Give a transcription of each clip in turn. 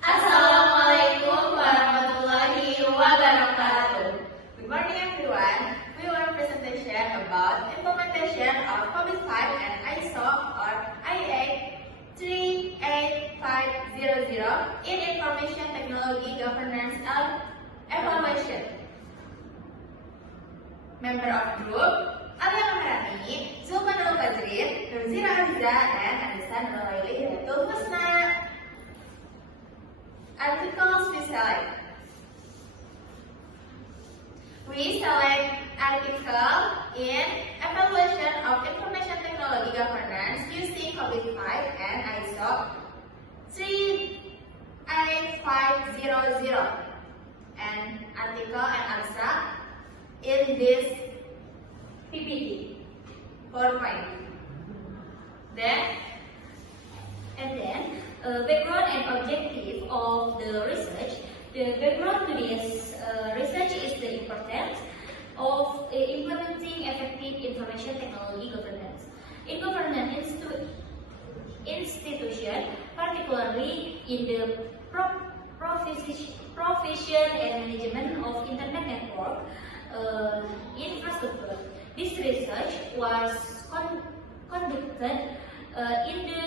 Assalamualaikum warahmatullahi wabarakatuh. Good morning everyone. We will presentation about implementation of COVID-5 and ISO or IA 38500 in Information Technology Governance and Evaluation. Member of group Alia Maharani, Zulmanul Fajrin, Nuzira Aziza, and Anissa Nurlaili Hidayatul Husna. Articles we select. We select article in Evaluation of Information Technology Governance using COVID-5 and ISO 38500 and article and abstract in this PPT PowerPoint. Then background and objective of the research. The background to this research is the importance of implementing effective information technology governance. In governance institution, particularly in the provision and management of internet network infrastructure. This research was conducted in the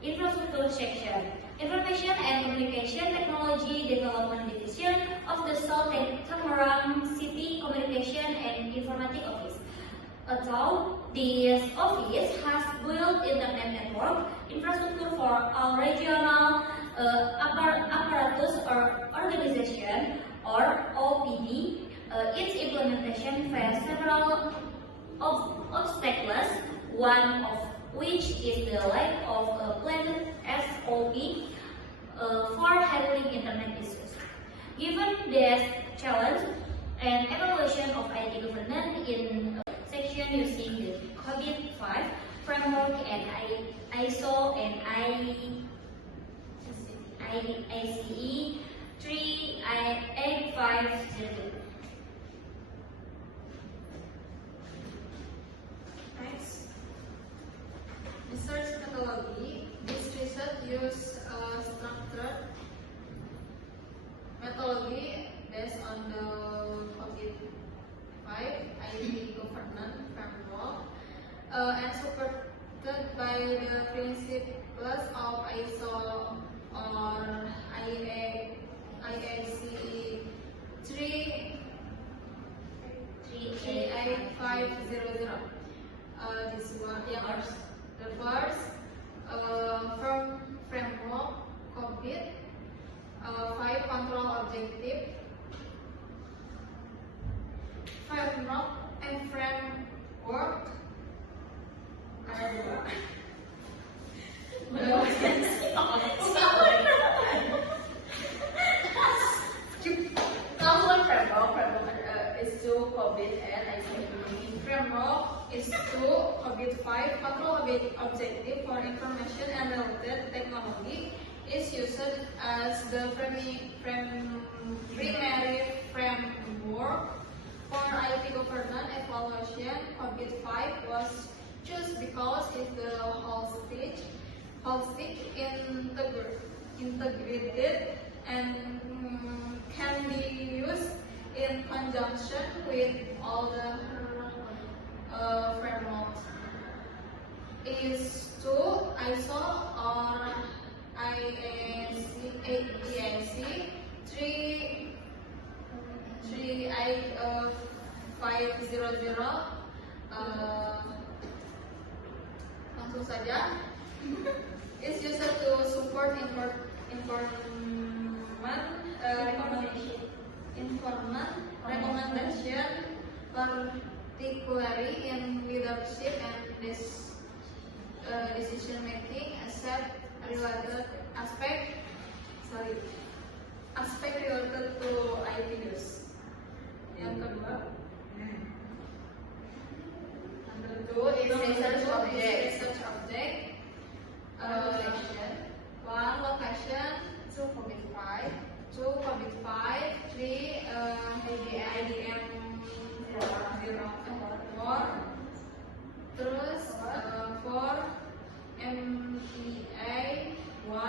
infrastructure section, Information and Communication Technology Development Division of the South Tangerang City Communication and Informatics Office. Although this office has built internet network infrastructure for all regional apparatus or organization or OPD, its implementation faced several obstacles, one of which is the lack of a planned SOP for handling internet issues. Given this challenge, an evaluation of IT governance in section using the COVID-5 framework and ISO and ICE 38500. Research methodology. This research uses a structured methodology based on the COVID-5 IT governance framework and supported by the principles of ISO or IAC 38500. This one, yeah. The first framework COVID-5 control objective, framework and framework. Is to COVID and Framework is to COVID-5 control objective for information and related technology is used as the primary framework for IT governance evaluation. COVID-5 was chosen because it's the holistic integrated and can be used in conjunction with all the frameworks. Is to ISO or IAC 38500. Langsung saja. Is used to support recommendation, particularly in leadership and decision making, except related aspect related to IT use. Yang kedua, is research object. One location, two COVID-5, three IDM 04, terus 4 MPA 1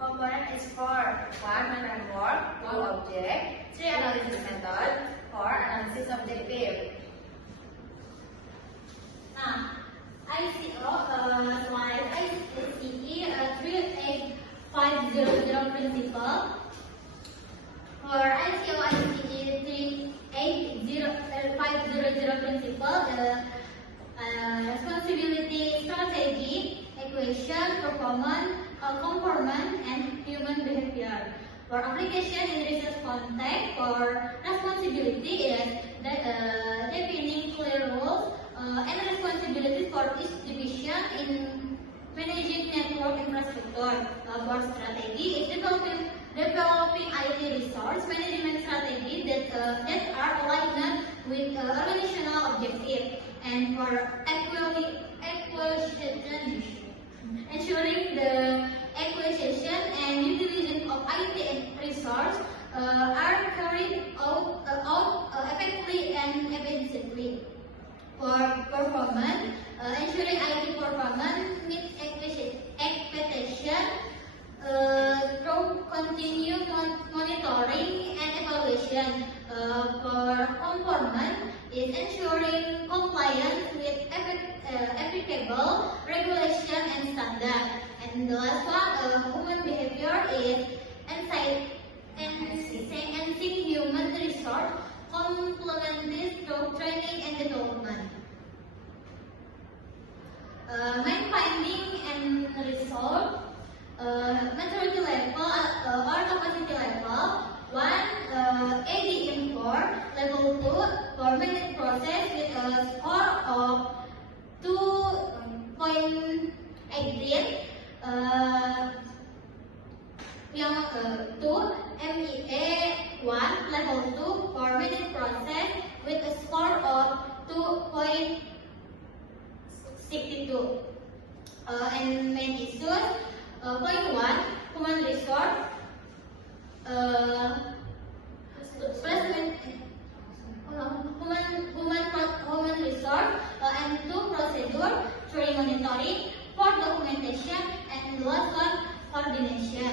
Component is for 1. Manual work, 2. Object, 3. Analysis method, 4. Analysis objective. Nah, ICO, slide ICE 38500 principle. For ICO ICE 38500 principle, responsibility, strategy, equation, performance, conformance, and human behavior. For application in research context, for responsibility is defining clear rules and responsibilities for each division in managing network infrastructure. For strategy is developing IT resource management strategies that are aligned with organizational objectives. And for ensuring the acquisition and utilization of IT resource are carried out effectively and efficiently. For performance, ensuring IT performance meets expectation through continued monitoring and evaluation. For conformance is ensuring compliance with applicable regulation and standard. And the last one, human behavior is enhancing human resource complemented through training and development. Main finding and result, maturity level or capacity level. 1. ADM 4, level 2 for managed process with a score of 2.18. Yang 2 MEA 1, level 2 for managed process with a score of 2.62. And main issues, point 1, human resource, human resource, and 2 procedure, 3 monitoring, 4 documentation, and the last one coordination.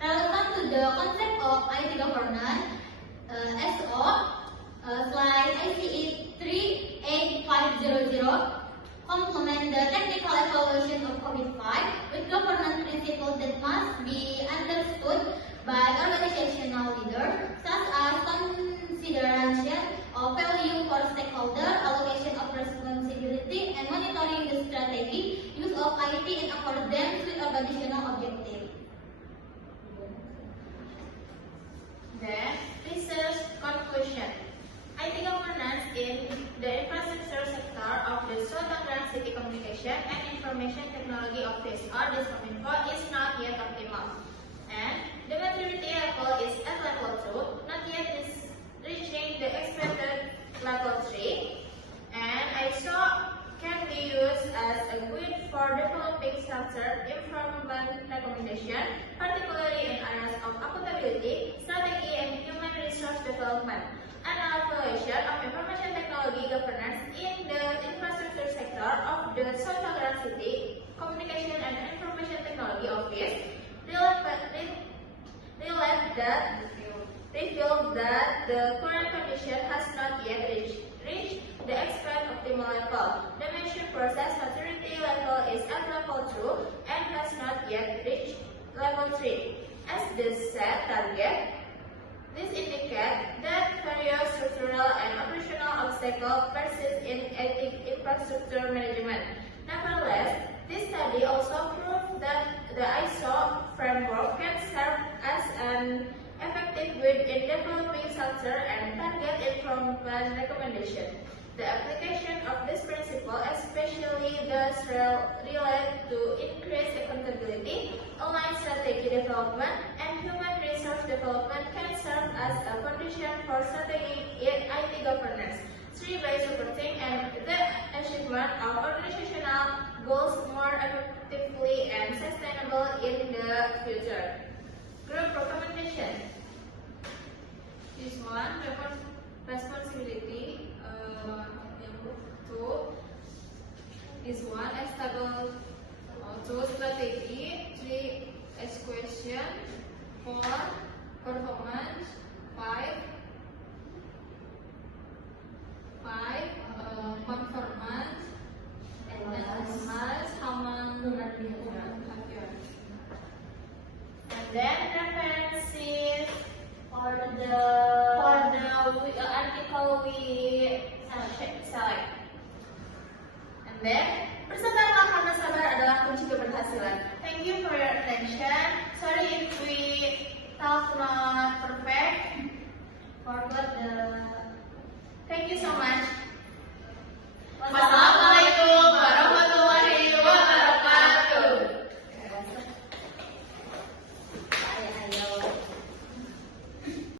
Relevant to the concept of IT governance, SO, slide ICE 38500 complement the technical evaluation of COVID-5 with governance principles that must be understood by organizational leaders, such as consideration of value for stakeholder, allocation of responsibility, and monitoring the strategy, use of IT in accordance with organizational objectives. Then, research conclusion. IT governance in the infrastructure sector of the South Tangerang City Communication and Information Technology Office or Diskominfo is not yet optimal. And the maturity level is at level 2, not yet reaching the expected level 3. And ISO can be used as a guide for developing structured improvement recommendation, particularly in areas of accountability, strategy, and human resource development. An evaluation of information technology governance in the infrastructure sector of the South Tangerang City Communication and Information Technology Office revealed that the current condition has not yet reached the expected optimal level. The mentioned process maturity level is at level 2 and has not yet reached level 3. As the set target, this indicates that various structural and operational obstacles persist in infrastructure management. Nevertheless, this study also proved that the ISO framework can serve as an effective guide in developing structure and target improvement recommendation. The application of this principle, especially those related to increased accountability, aligned strategy development, and human resource development can serve as a condition for strategic IT governance, by supporting and the achievement of organizational goals more effectively and sustainable in the future. Group recommendation. This one, responsibility. This one, establish 2 strategy, 3 then references for the article we select. And then, bersabarlah karena sabar adalah kunci keberhasilan. Thank you for your attention. Sorry if we talk not perfect. forgot the Thank you so much. Wassalam.